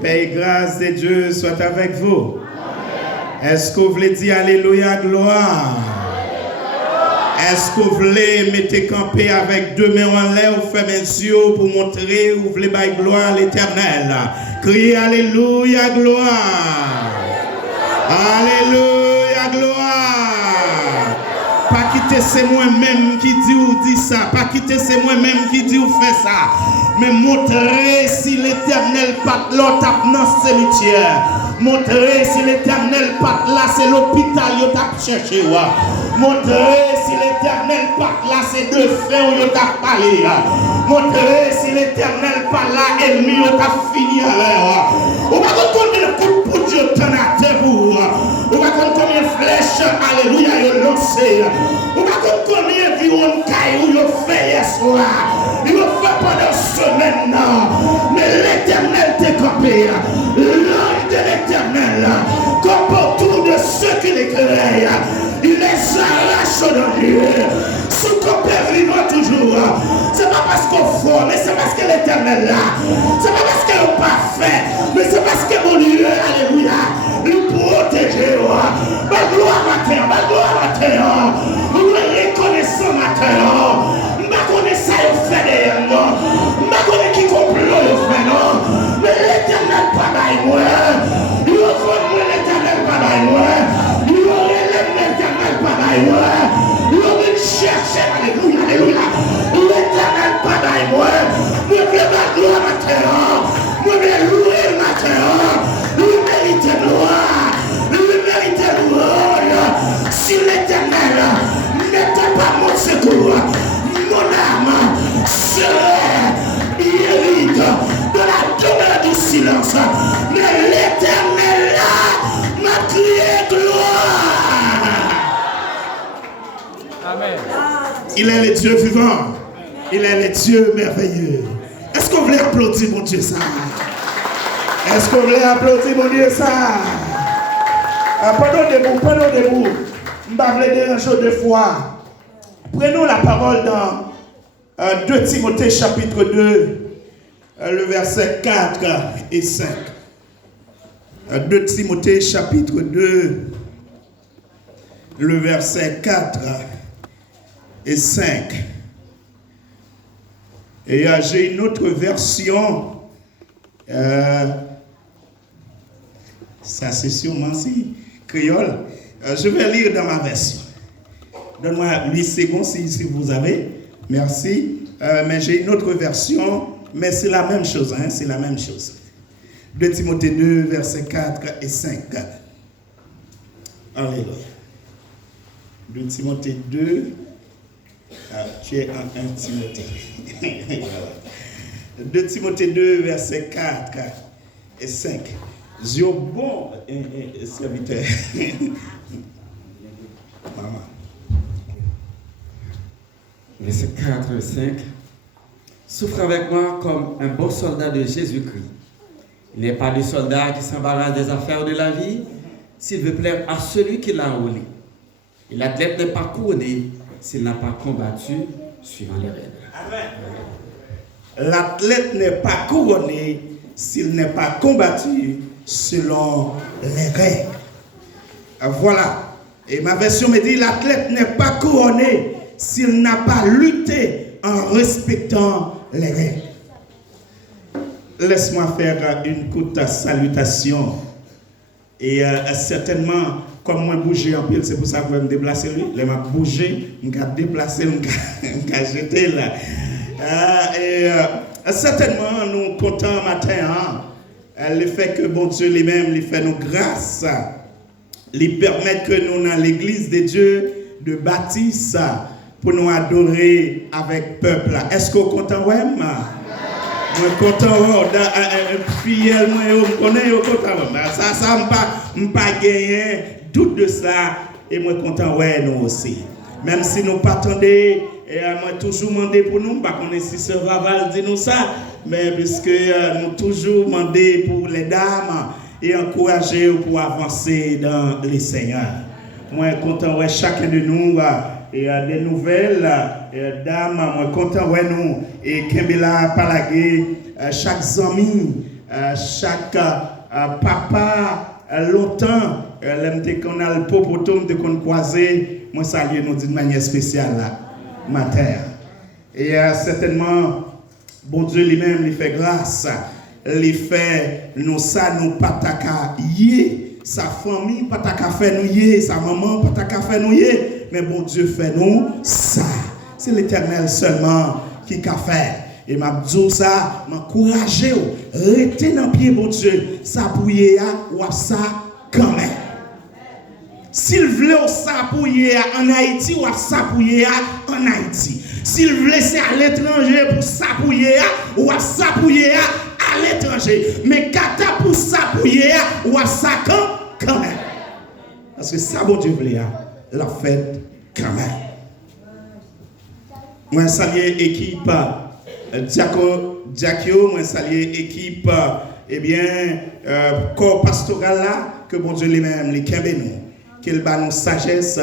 Paix et grâce de Dieu soit avec vous. Est-ce que vous voulez dire Alléluia, gloire? Est-ce que vous voulez mettre campé avec deux mains en l'air ou faire mes yeux pour montrer ou vous voulez bailler gloire à l'Éternel? Criez Alléluia, gloire. Alléluia, gloire. Pas quitter c'est moi-même qui dit ou dit ça. Pas quitter c'est moi-même qui dit ou fait ça. Mais montrer si l'Éternel pas là tape dans le cimetière. Montrer si l'Éternel pas là c'est l'hôpital yo tape chercher. Montrer si l'Éternel pas là c'est deux frères yo tape parler. Montrer si l'Éternel pas là ennemi yo tape fini avec. On va combien de coups de poudre yo t'en a debout. On va combien de flèches alléluia yo lancé. On va combien de viron caillou yo fait hier soir. Il va faire pendant semaine, mais l'Éternel t'est campé. L'ange de l'Éternel, comme autour de ceux qui les créent, il les arrache dans Dieu. Sous campé vivant toujours. C'est pas parce qu'on faut, mais c'est parce que l'Éternel est là. C'est pas parce qu'elle n'est pas fait, mais c'est parce que mon Dieu, alléluia, il protège. Ma gloire matin, ma gloire matin. Nous reconnaissons matin. Je connais ça, il fait des noms. Je connais qui complot, il fait non. Mais l'Éternel pas d'ailleurs moi. Il va l'Éternel pas d'ailleurs moi. Il va l'Éternel pas d'ailleurs moi. Il va chercher, alléluia, alléluia. L'Éternel pas d'ailleurs moi. Je veux ma gloire matin. Je veux louer le matin. Il mérite gloire. Il mérite gloire. Si l'Éternel n'était pas mon secours, mon âme serait guérie de la douleur du silence. Mais l'Éternel là m'a crié gloire. Amen. Il est le Dieu vivant. Il est le Dieu merveilleux. Est-ce qu'on voulait applaudir mon Dieu ça? Est-ce qu'on voulait applaudir mon Dieu ça? Pardonnez-vous. Je ne vais pas déranger deux fois. Prenons la parole dans 2 Timothée chapitre 2, le verset 4 et 5. 2 Timothée chapitre 2, le verset 4 et 5. Et j'ai une autre version. Ça c'est sûrement si créole. Je vais lire dans ma version. Donne-moi 8 secondes si vous avez. Merci. Mais j'ai une autre version, mais c'est la même chose. Hein, c'est la même chose. 2 Timothée 2, versets 4 et 5. Alléluia. 2 Timothée 2. Tu es en 1 Timothée. 2 Timothée 2, versets 4 et 5. Dieu bon serviteur. Maman. Verset 4 et 5. Souffre avec moi comme un bon soldat de Jésus-Christ. Il n'est pas du soldat qui s'embarrasse des affaires de la vie s'il veut plaire à celui qui l'a enrôlé. Et l'athlète n'est pas couronné s'il n'a pas combattu suivant les règles. Amen. L'athlète n'est pas couronné s'il n'est pas combattu selon les règles. Voilà. Et ma version me dit, l'athlète n'est pas couronné s'il n'a pas lutté en respectant les règles. Laisse-moi faire une courte salutation. Et certainement, comme moi bouger en pile, c'est pour ça que je vais me déplacer lui. Je vais bouger, je vais déplacer, je vais jeter là. Certainement, nous comptons matin, le fait que bon Dieu lui-même lui fait nos grâces, lui permet que nous, dans l'église de Dieu, de bâtir ça pour nous adorer avec peuple. Est-ce qu'on est content, ouais? Moi, content, fidèle, moi, je connais, ça, je ne pas gagner doute de cela, et moi, content, ouais, nous aussi. Même si nous pas attendez, et moi, toujours demandé pour nous, pas qu'on est si ce Raval dit nous ça, mais puisque nous toujours demandé pour les dames et encourager pour avancer dans les seigneurs. Moi, content, ouais, chacun de nous, et des nouvelles, dames, moi, content, ouais, nous, et Kembela Palagé, chaque ami, chaque papa longtemps, l'aime qu'on a le popotum de qu'on croisé, moi saluer nous d'une manière spéciale là, matin. Et certainement, bon Dieu lui-même lui fait grâce, lui fait nous ça, nous pas ta yé, sa famille pas ta fait nous yé, sa maman pas ta fait nous yé, mais bon Dieu fait nous ça. C'est l'Éternel seulement qui a fait. Et m'a dit ça, m'encourager, rester dans pied bon Dieu, ça pouiller ou ça quand même. S'il voulait ça pouiller en Haïti ou ça pouiller en Haïti. S'il voulait c'est à l'étranger pour ça pouiller ou ça pouiller à l'étranger. Mais kata pour ça pouiller ou ça quand même. Parce que ça bon Dieu voulait la fête quand même. Moi saluer équipe Diakio, moi saluer équipe corps pastoral là que bon Dieu lui-même les kembe nous, qu'il ba nous sagesse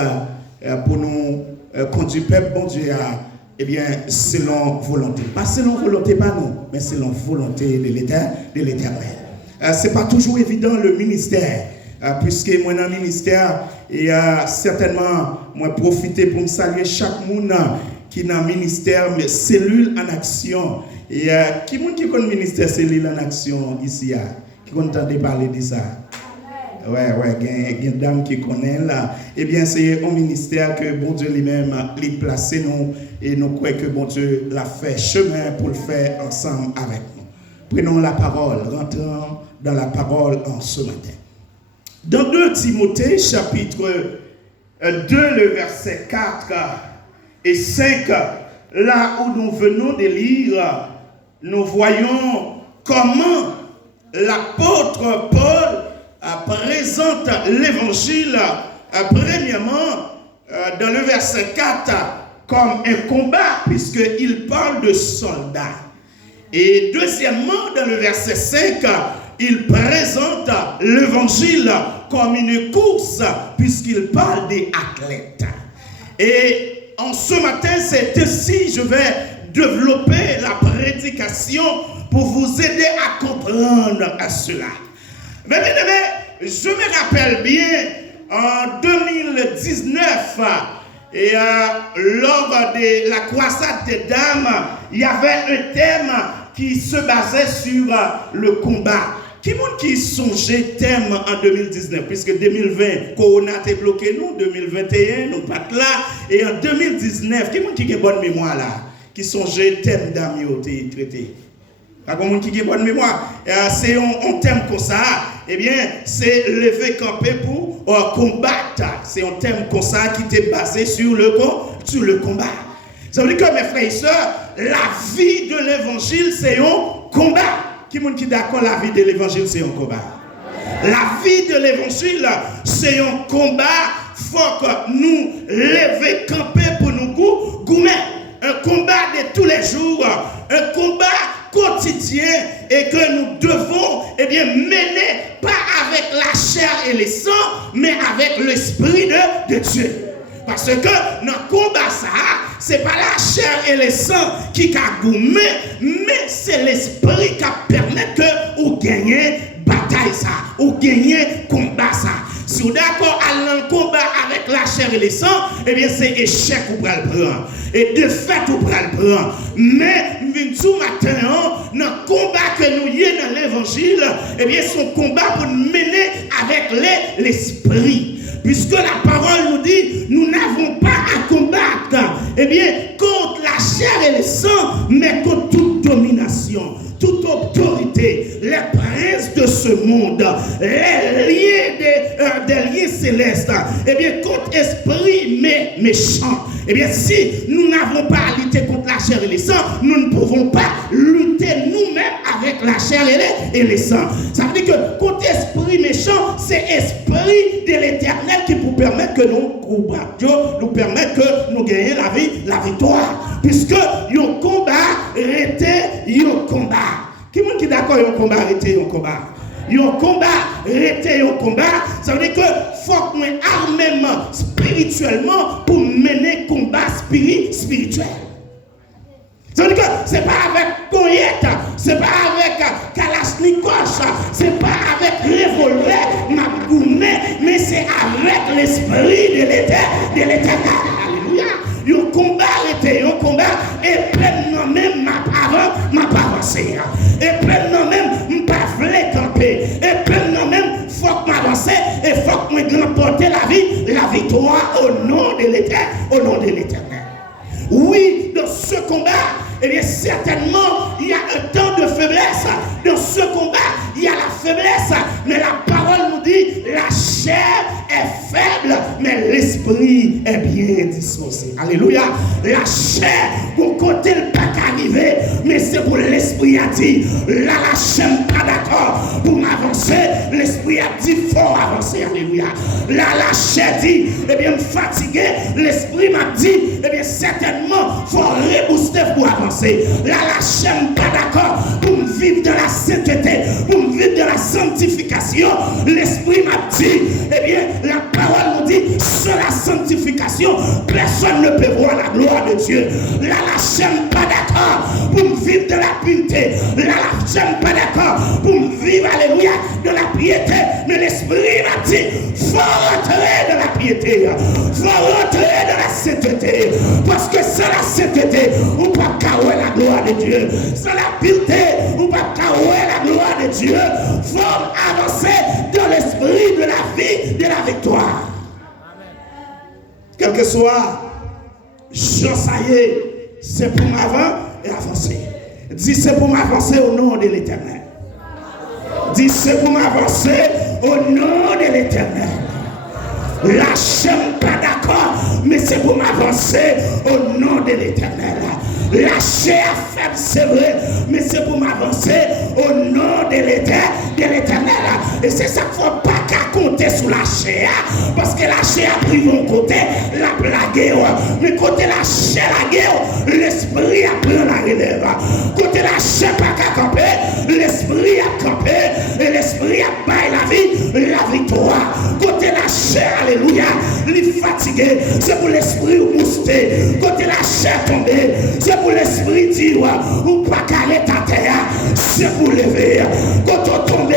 pour nous conduire peuple bon Dieu selon volonté. Pas selon volonté pas nous, mais selon volonté de l'Éternel. C'est pas toujours évident le ministère. Puisque moi dans le ministère et certainement moi profiter pour me saluer chaque monde qui est dans le ministère mais cellule en action et qui monde qui connaît le ministère cellule en action ici qui entendez parler de ça. Ouais il y a une dame qui connaît là. Eh bien c'est un ministère que bon Dieu lui-même l'a placé nous et nous croyons que bon Dieu l'a fait chemin pour le faire ensemble avec nous. Prenons la parole, rentrons dans la parole en ce matin. Dans 2 Timothée, chapitre 2, le verset 4 et 5, là où nous venons de lire, nous voyons comment l'apôtre Paul présente l'évangile, premièrement, dans le verset 4, comme un combat, puisqu'il parle de soldats. Et deuxièmement, dans le verset 5, il présente l'évangile comme une course puisqu'il parle des athlètes. Et en ce matin, c'est ainsi je vais développer la prédication pour vous aider à comprendre à cela. Mais bien aimé, je me rappelle bien en 2019 et lors de la croisade des dames, il y avait un thème qui se basait sur le combat. Qui monde qui songeait thème en 2019, puisque 2020, Corona a bloqué nous, 2021, nous pas là, et en 2019, qui monde qui a bonne mémoire là, qui songeait thème d'amio traité. Pas comme monde qui a bonne mémoire, c'est un thème comme ça, eh bien, c'est lever camper pour combattre. C'est un thème comme ça qui était basé sur le combat. Ça veut dire que mes frères et sœurs, la vie de l'évangile, c'est un combat. Qui est d'accord, la vie de l'évangile, c'est un combat. La vie de l'évangile, c'est un combat. Il faut que nous lever, camper pour nous goumer. Un combat de tous les jours. Un combat quotidien et que nous devons mener, pas avec la chair et le sang, mais avec l'esprit de Dieu. Parce que dans le combat, ce n'est pas la chair et le sang qui a gommé, mais c'est l'esprit qui permet que vous gagnez bataille, ou gagnez combat. Si vous êtes d'accord à le combat avec la chair et le sang, eh bien c'est échec ou pour le prendre. Et de fait ou pour le prendre. Mais, tout matin, dans le combat que nous y avons dans l'évangile, eh bien c'est un combat pour nous mener avec l'esprit. Puisque la parole nous dit, nous n'avons pas à combattre, eh bien, contre la chair et le sang, mais contre toute domination, toute autorité, les princes de ce monde, les liens des liens célestes, eh bien, contre esprit méchant. Eh bien, si nous n'avons pas à lutter contre la chair et le sang, nous ne pouvons pas lutter nous-mêmes avec la chair et le sang. Ça veut dire que contre esprit méchant, c'est esprit de l'éternel qui nous permet que nous combattions, nous permet que nous gagnions la victoire. Puisque le combat était un combat. Qui est d'accord avec un combat arrêté un combat? Un combat, arrêter un combat, ça veut dire que faut que nous armement spirituellement pour mener combat spirituel. C'est-à-dire que ce n'est pas avec goyette, ce n'est pas avec kalachnikov, ce n'est pas avec revolver, mais c'est avec l'esprit de l'éternel. Alléluia. Un combat, et pleinement même m'a pas avancé. Et pleinement même m'a pas voulu camper. Et pleinement même faut que m'avance et faut que me remporter la victoire au nom de l'éternel. Oui, dans ce combat, eh bien certainement il y a un temps de faiblesse. Dans ce combat, il y a la faiblesse, mais la parole nous dit la chair est faible, mais l'esprit est bien disposé. Alléluia. La chair, au côté le pas arriver, mais c'est pour l'esprit a dit. Là, la chair n'est pas d'accord pour m'avancer. L'esprit a dit faut avancer. Alléluia. Là, la chair dit, eh bien, fatigué. L'esprit m'a dit, eh bien, certainement, faut rebooster pour avancer. Là, la chair n'est pas d'accord pour me vivre dans la sainteté, pour me vivre dans la sanctification. L'esprit m'a dit, eh bien, la parole nous dit, sur la sanctification, personne ne peut voir la gloire de Dieu. Là, la chair n'est pas d'accord pour me vivre dans la pureté. Là, la chair n'est pas d'accord pour me vivre, alléluia, de la piété. Mais l'esprit m'a dit, faut rentrer dans la piété, faut rentrer dans la sainteté. Parce que c'est la sainteté, on ne peut pas caouer la gloire de Dieu. C'est la pureté, on ne peut pas caouer la gloire de Dieu. Faut avancer dans l'esprit de la vie, de la victoire. Quel que soit, Jean ça y est, c'est pour m'avancer et avancer. Dis c'est pour m'avancer au nom de l'éternel. Dis c'est pour m'avancer au nom de l'éternel. La chair n'est pas d'accord, mais c'est pour m'avancer au nom de l'éternel. La chair faible, c'est vrai, mais c'est pour m'avancer au nom de l'éternel. Et c'est ça qu'il ne faut pas qu'à compter sur la chair, parce que la chair a pris mon côté, la blague. Mais côté la chair, la guerre, l'esprit a pris la relève. Côté la chair, pas qu'à camper, l'esprit a campé, et l'esprit a baillé la vie, la victoire. Côté la chair, alléluia, il est fatigué, c'est pour l'esprit mousté. Côté la chair tombée, c'est pour l'esprit dire, ou pas caler ta terre, c'est pour lever. Quand on tombe,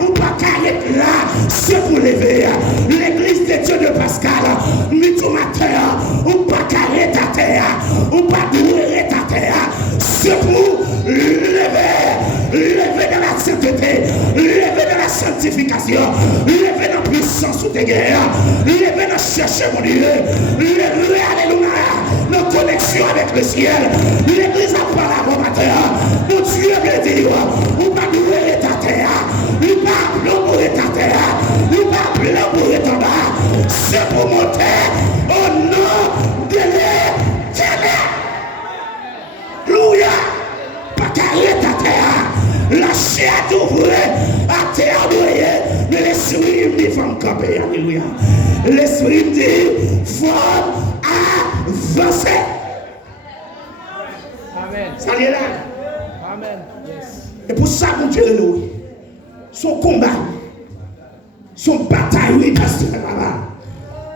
ou pas caler là, c'est pour lever. L'église de Dieu de Pascal, midi matin, ou pas caler ta terre, ou pas douer ta terre, c'est pour lever dans la sainteté, lever dans la sanctification, lever dans la puissance sous tes guerres, lever dans chercher mon Dieu, lever, alléluia, dans connexion avec le ciel. L'église a pas la bonne terre. Mon Dieu veut dire, ou pas douer ta terre, ou pas blanc pour ta terre, ou pas blanc pour ton bas. C'est pour monter au nom de l'éternel. Alléluia. Pas carrer ta terre. La chair d'ouvrir à terre brûlée, mais l'esprit me dit faut me camper. Alléluia. L'esprit me dit faut avancer. Amen. Ça y est là. Amen. Yes. Et pour ça, mon Dieu, son combat, son bataille, oui, pasteur,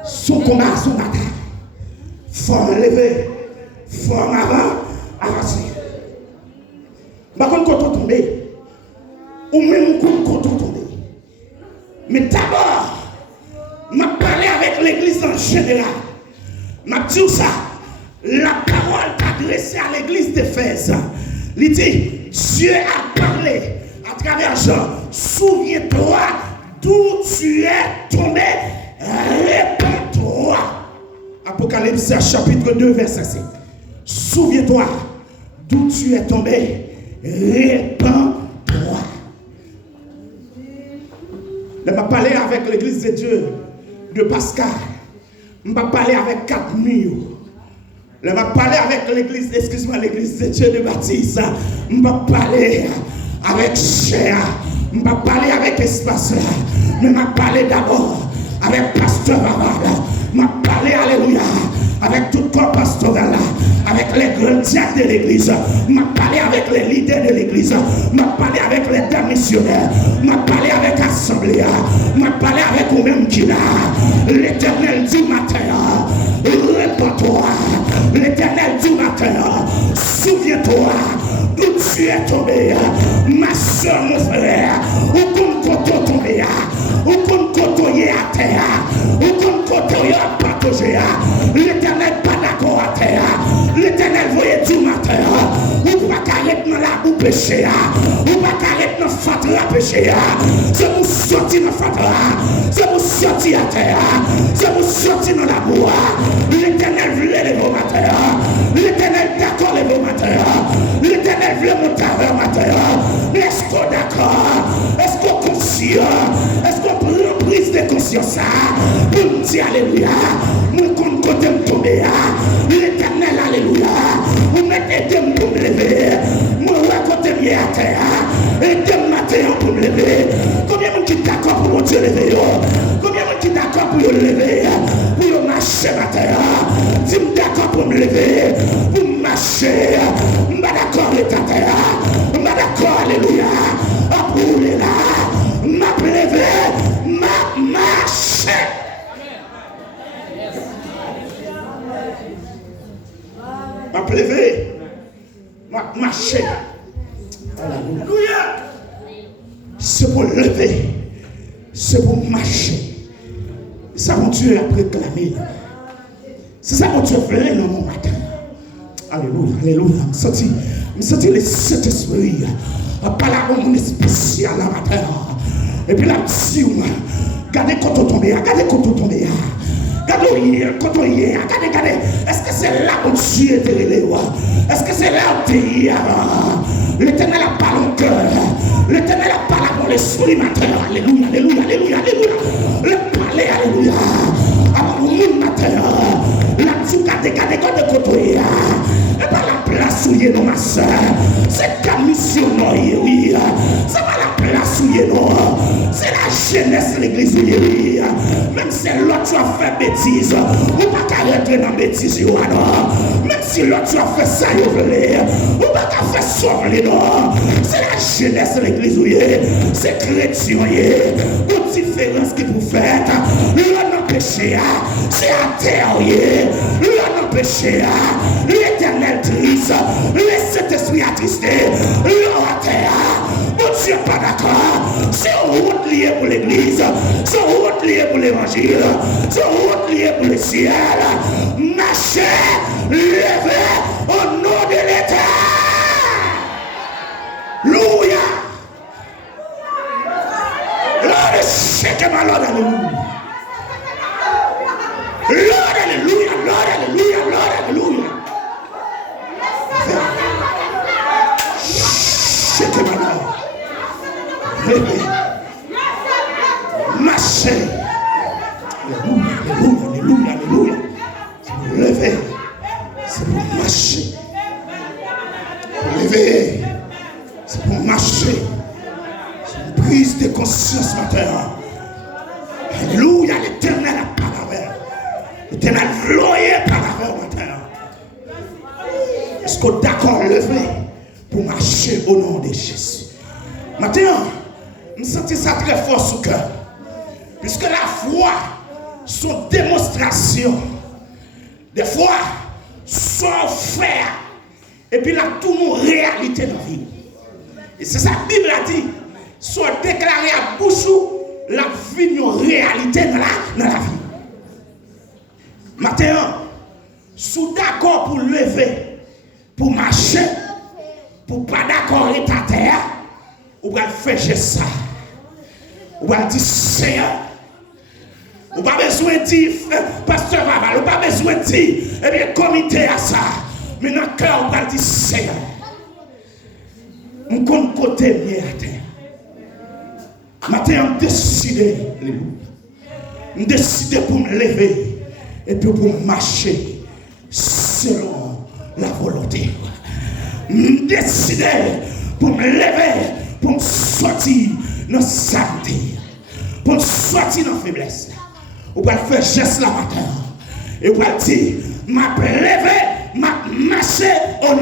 son combat, son bataille. Faut me lever, faut avancer. Par contre, quand on tombe, ou même quand on tombe. Mais d'abord, je parlé avec l'église en général. Je dis ça. La parole adressée à l'église d'Éphèse. Il dit, Dieu a parlé à travers Jean. Souviens-toi d'où tu es tombé. Réponds-toi. Apocalypse chapitre 2, verset 5. Souviens-toi d'où tu es tombé. Réponds-toi. Je vais parler avec l'église de Dieu de Pascal. Je vais parler avec 4 murs. Je vais parler avec l'église, l'église de Dieu de Baptiste. Je vais parler avec Chéa. Je vais parler avec Espace. Je vais parler d'abord avec Pasteur Baval. Je vais parler, alléluia, avec tout le corps pastoral, avec les grands diacres de l'église. Je vais parler avec les leaders de l'église. Je vais parler avec les dames missionnaires. Je vais parler avec l'assemblée. Je vais parler avec vous-même qui là. L'Éternel dit matin. Répands-toi. L'Éternel du matin, souviens-toi d'où tu es tombé. Ma soeur, mon frère, où qu'on côté tombé, où qu'on côté à terre, où qu'on côté à patauger. L'Éternel pas d'accord à terre. L'Éternel voyait du matin, ou pas carrette dans la boue péché, ou pas carrette dans fatra péché. C'est pour sortir dans fatra, c'est pour sortir à terre, c'est pour sortir dans la boue. L'Éternel voulait les beaux matins, l'Éternel d'accord les beaux matins, l'Éternel voulait monter vers matin. Mais est-ce qu'on d'accord? Est-ce qu'on conscient? Est-ce qu'on prend prise de conscience pour nous dire alléluia? Nous compte côté me tomber, l'Éternel alléluia. Vous mettez deux pour me lever, moi côté me à terre, et deux matin pour me lever. Combien de gens qui d'accord pour mon Dieu lever? Combien de gens qui d'accord pour me lever? Pour marcher matin? Dis-moi d'accord pour me lever, pour marcher. Je suis d'accord avec ta terre, je suis d'accord, alléluia. Pour les là, m'a levé, m'a marché. M'a levé, m'a marché. Alléluia. C'est pour lever, c'est pour marcher. C'est ça mon Dieu a réclamé. C'est ça mon Dieu veut dans mon matin. Alléluia, alléluia. Je me sens le Saint-Esprit. Par là, mon esprit spécial la matin. Et puis là, si regardez quand on tombe, regardez quand on tombe. Regardez quand on y est, regardez. Est-ce que c'est là où Dieu était relé? Est-ce que c'est là où tu es? L'Éternel a parlé au cœur. L'Éternel a parlé pour l'esprit matin. Alléluia, alléluia, alléluia, alléluia. Le parler, alléluia. Alors, le monde matin, là, tu regardez quand on côtoie. Et par la place où il est, non, ma soeur. C'est ta mission, non, oui. C'est pas la place où il est, non. C'est la jeunesse de l'église où il est. Même si l'autre tu as fait bêtise, ou pas qu'à rentrer dans bêtise, non. Même si l'autre tu as fait ça, ou pas qu'à faire sauver, non. C'est la jeunesse de l'église où il est. C'est chrétien, une différence qui vous fait. L'homme péché, c'est à terre, l'homme péché, l'Éternel triste, le Saint-Esprit attristé, l'homme à terre. Mon Dieu pas d'accord. C'est une route liée pour l'église, c'est une route liée pour l'évangile, c'est une route liée pour le ciel. Marchez, levez au nom de l'Éternel. Alléluia. Lord, shake my Lord, alléluia. Lord, alléluia, Lord, alléluia, Lord, alléluia. Shake my Lord. Marchez. Alléluia, alléluia, alléluia. C'est pour lever. C'est pour marcher. Pour lever. C'est pour marcher. C'est une prise de conscience matin. Alléluia, l'Éternel a parlé. L'Éternel gloyé parlé matin. Est-ce qu'on est d'accord lever pour marcher au nom de Jésus? Maintenant, je sens ça très fort sous cœur. Puisque la foi, son démonstration, des fois, son faire, et puis là, tout nos réalité dans la vie. Et c'est ça que la Bible a dit. Soit déclaré à bouche, la vie, nos réalité dans la vie. Maintenant, sous d'accord pour lever, pour marcher, pour pas d'accord être à terre, ou va faire ça. Ou va dire Seigneur. Ou pas besoin de dire pasteur Raval, ou pas besoin de dire eh bien comité à ça. Mais dans le cœur, on va dire Seigneur. On compte côté bien à terre. Maintenant, on décide, on décide pour me lever et puis pour marcher selon la volonté. On décide pour me lever, pour me sortir dans la santé, pour me sortir dans la faiblesse. On va faire geste la matin et on va dire, m'a levé, m'a marché au